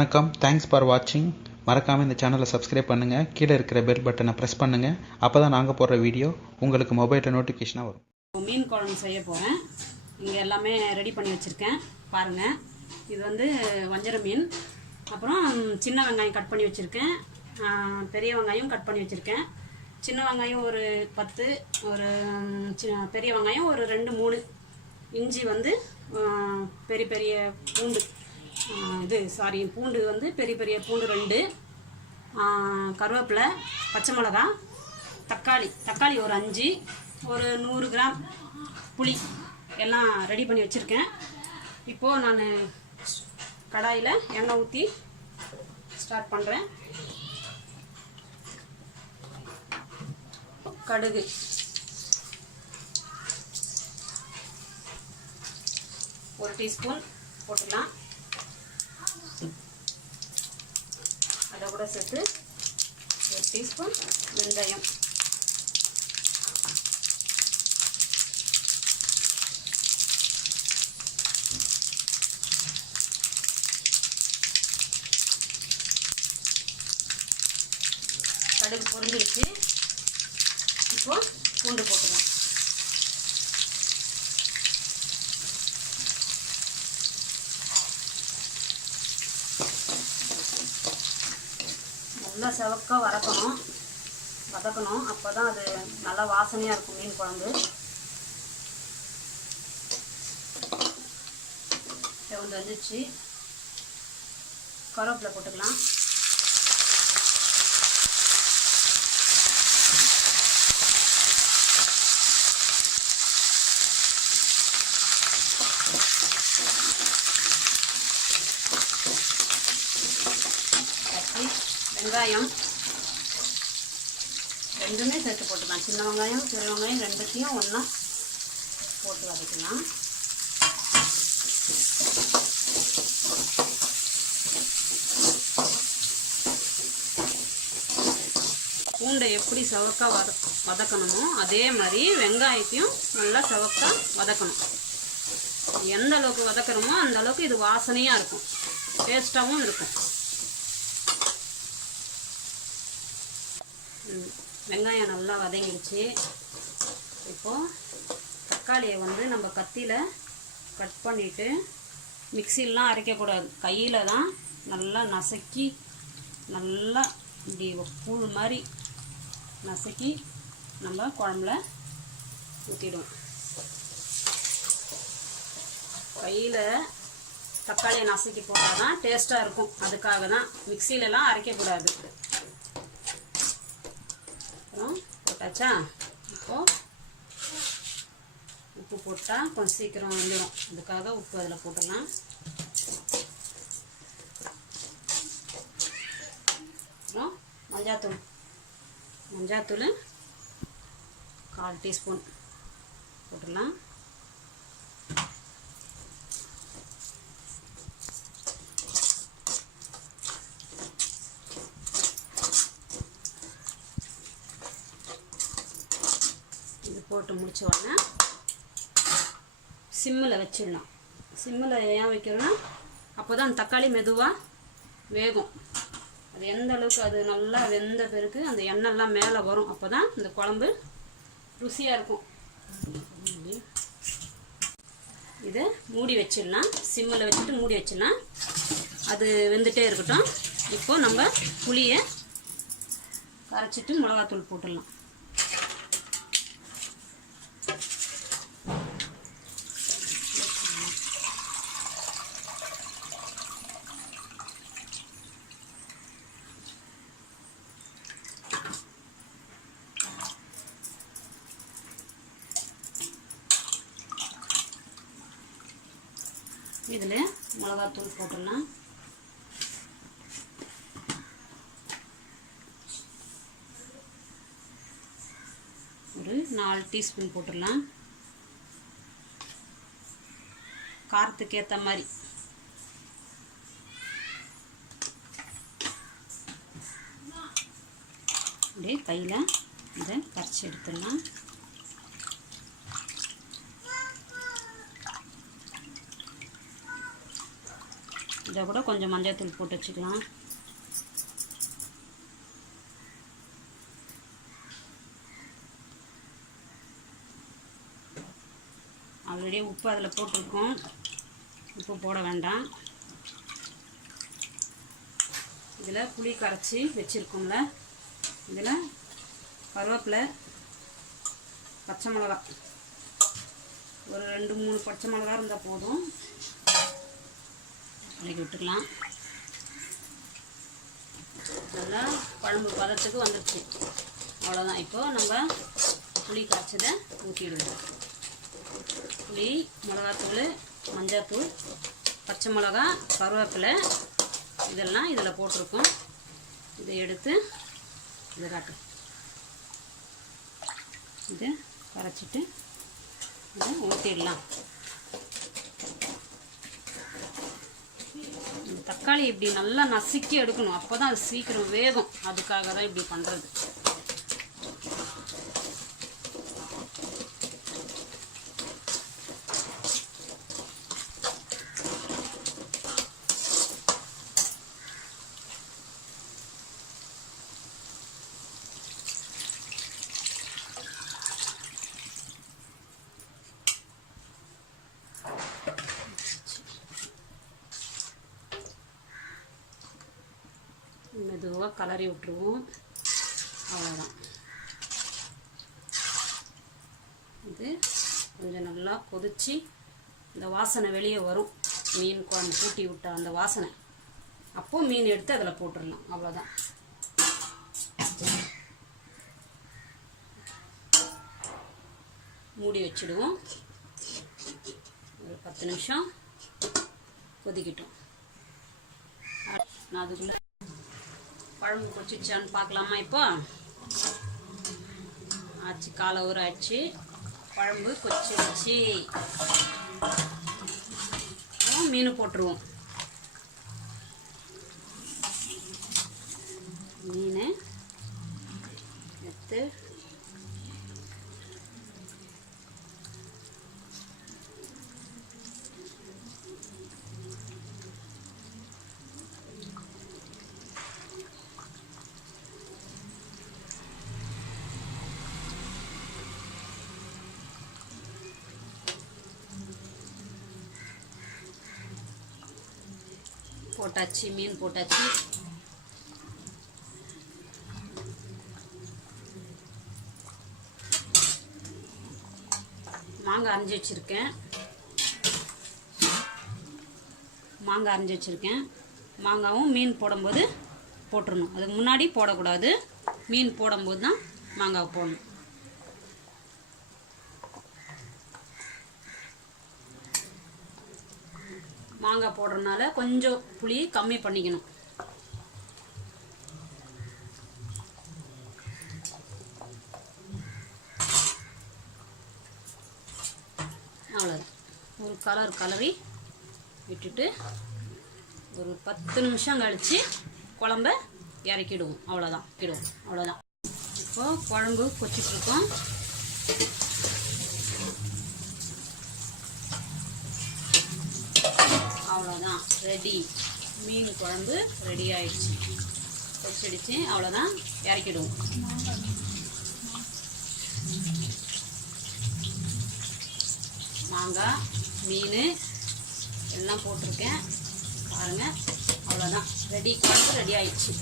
வணக்கம், thanks for வாட்சிங். மறக்காமல் இந்த சேனலை சப்ஸ்கிரைப் பண்ணுங்கள். கீழே இருக்கிற பெல் பட்டனை ப்ரெஸ் பண்ணுங்கள். அப்போ தான் நாங்கள் போடுற வீடியோ உங்களுக்கு மொபைலில் நோட்டிஃபிகேஷனாக வரும். மீன் குழம்பு செய்ய போகிறேன். இங்கே எல்லாமே ரெடி பண்ணி வச்சுருக்கேன் பாருங்கள். இது வந்து வஞ்சர மீன். அப்புறம் சின்ன வெங்காயம் கட் பண்ணி வச்சுருக்கேன். பெரிய வெங்காயம் கட் பண்ணி வச்சுருக்கேன். சின்ன வெங்காயம் ஒரு 10, ஒரு பெரிய வெங்காயம் ஒரு 2-3, இஞ்சி வந்து பெரிய பெரிய பூண்டு, பூண்டு வந்து பெரிய பெரிய பூண்டு 2, கருவேப்பிலை, பச்சை மிளகா, தக்காளி ஒரு 5, ஒரு 100 கிராம் புளி எல்லாம் ரெடி பண்ணி வச்சுருக்கேன். இப்போது நான் கடாயில் எண்ணெய் ஊற்றி ஸ்டார்ட் பண்ணுறேன். கடுகு, ஒரு டீஸ்பூன் போட்டுக்கலாம். அதை கூட சேர்த்து ஒரு டீஸ்பூன் வெந்தயம், கடுகு பொரிஞ்சிருச்சு. இப்போ பூண்டு போட்டுக்கலாம். நல்லா செவக்க வதக்கணும். அப்போ தான் அது நல்லா வாசனையாக இருக்கும் மீன் குழம்பு. செவந்து வந்துச்சு. கருவேப்பிலை போட்டுக்கலாம். வெங்காயம் ரெண்டுமே சேர்த்து போட்டுக்கலாம். சின்ன வெங்காயம் பெரிய வெங்காயம் ரெண்டுத்தையும் ஒன்றா போட்டு வதக்கலாம். பூண்டை எப்படி செவக்கா வதக்கணுமோ அதே மாதிரி வெங்காயத்தையும் நல்லா செவக்கா வதக்கணும். எந்த அளவுக்கு வதக்கிறோமோ அந்த அளவுக்கு இது வாசனையாக இருக்கும், டேஸ்ட்டாகவும் இருக்கும். வெங்காயம் நல்லா வதங்கிடுச்சு. இப்போது தக்காளியை வந்து நம்ம கத்தியில் கட் பண்ணிவிட்டு, மிக்சிலாம் அரைக்கக்கூடாது, கையில் தான் நல்லா நசுக்கி, நல்லா இப்படி கூழ் மாதிரி நசுக்கி நம்ம குழம்புல ஊற்றிடுவோம். கையில் தக்காளியை நசுக்கி போட்டால் தான் டேஸ்ட்டாக இருக்கும். அதுக்காக தான் மிக்சிலலாம் அரைக்கக்கூடாது. போட்டாச்சா? இப்போது உப்பு போட்டால் கொஞ்சம் சீக்கிரம் வந்துடும், அதுக்காக உப்பு அதில் போட்டுடலாம். அப்புறம் மஞ்சாத்தூள் 1/4 டீஸ்பூன் போட்டுடலாம். போட்டு முடிச்ச உடனே சிம்மில் வச்சிடலாம். சிம்மில் ஏன் வைக்கிறோன்னா அப்போ தான் தக்காளி மெதுவாக வேகும். அது எந்த அளவுக்கு அது நல்லா வெந்த பிறகு அந்த எண்ணெய்லாம் மேலே வரும். அப்போ தான் இந்த குழம்பு ருசியாக இருக்கும். இதை மூடி வச்சிடலாம். சிம்மில் வச்சுட்டு மூடி வச்சிடலாம். அது வெந்துகிட்டே இருக்கட்டும். இப்போது நம்ம புளியை கரைச்சிட்டு மிளகாத்தூள் போட்டுடலாம். இதில் மிளகாத்தூள் போட்டுடலாம். ஒரு 4 டீஸ்பூன் போட்டுடலாம். காரத்துக்கு ஏற்ற மாதிரி. அப்படியே கையில் இதை கரைச்சி எடுத்துடலாம். இதை கூட கொஞ்சம் மஞ்சள் தூள் போட்டு வச்சுக்கலாம். ஆல்ரெடி உப்பு அதில் போட்டிருக்கோம், உப்பு போட வேண்டாம். இதில் புளி கரைச்சி வச்சுருக்கோம்ல, இதில் கருவேப்பிலை, பச்சை மிளகா, ஒரு 2-3 பச்சை மிளகா இருந்தால் போதும். இன்றைக்கி விட்டுக்கலாம். நல்லா குழம்பு பதத்துக்கு வந்துடுச்சு. அவ்வளோதான். இப்போது நம்ம புளி கரைச்சதை ஊற்றிடுவோம். புளி, மிளகாத்தூள், மஞ்சள்தூள், பச்சை மிளகா, கருவேப்பிலை இதெல்லாம் இதில் போட்டிருக்கோம். இதை எடுத்து இதை காட்டு, இதை கரைச்சிட்டு இதை ஊற்றிடலாம். தக்காளி இப்படி நல்லா நசுக்கி எடுக்கணும், அப்போ தான் அது சீக்கிரம் வேகும். அதுக்காக தான் இப்படி பண்ணுறது. மெதுவாக கலரி விட்டுருவோம். அவ்வளோதான். இது கொஞ்சம் நல்லா கொதிச்சு இந்த வாசனை வெளியே வரும். மீன் குழம்பு கூட்டி விட்ட அந்த வாசனை, அப்போது மீன் எடுத்து அதில் போட்டுடலாம். அவ்வளோதான். மூடி வச்சுடுவோம். ஒரு 10 நிமிஷம் கொதிக்கட்டும். நான் அதுக்குள்ளே குழம்பு கொச்சிச்சான்னு பார்க்கலாமா? இப்போ ஆச்சு, காலை ஊற ஆச்சு, குழம்பு கொச்சிச்சு. மீன் போட்டுருவோம். மீன் எடுத்து போட்டாச்சு. மீன் போட்டாச்சு. மாங்காய் அரைஞ்சி வச்சுருக்கேன். மாங்காவும் மீன் போடும்போது போட்டுடணும். அதுக்கு முன்னாடி போடக்கூடாது, மீன் போடும்போது தான் மாங்காய் போடணும். மாங்காய் போடுறதுனால கொஞ்சம் புளி கம்மி பண்ணிக்கணும். அவ்வளோதான். ஒரு கலரி விட்டுட்டு ஒரு 10 நிமிஷம் கழித்து குழம்ப இறக்கிடுவோம். அவ்வளோதான். இப்போ குழம்பு கொச்சிட்ருக்கோம். அவ்வளோதான், ரெடி. மீன் குழம்பு ரெடி ஆயிடுச்சு. கொச்சிடுச்சு. அவ்வளோதான், இறக்கிடுவோம். மாங்காய், மீன் எல்லாம் போட்டிருக்கேன் பாருங்கள். அவ்வளோதான், ரெடி. குழம்பு ரெடி ஆயிடுச்சு.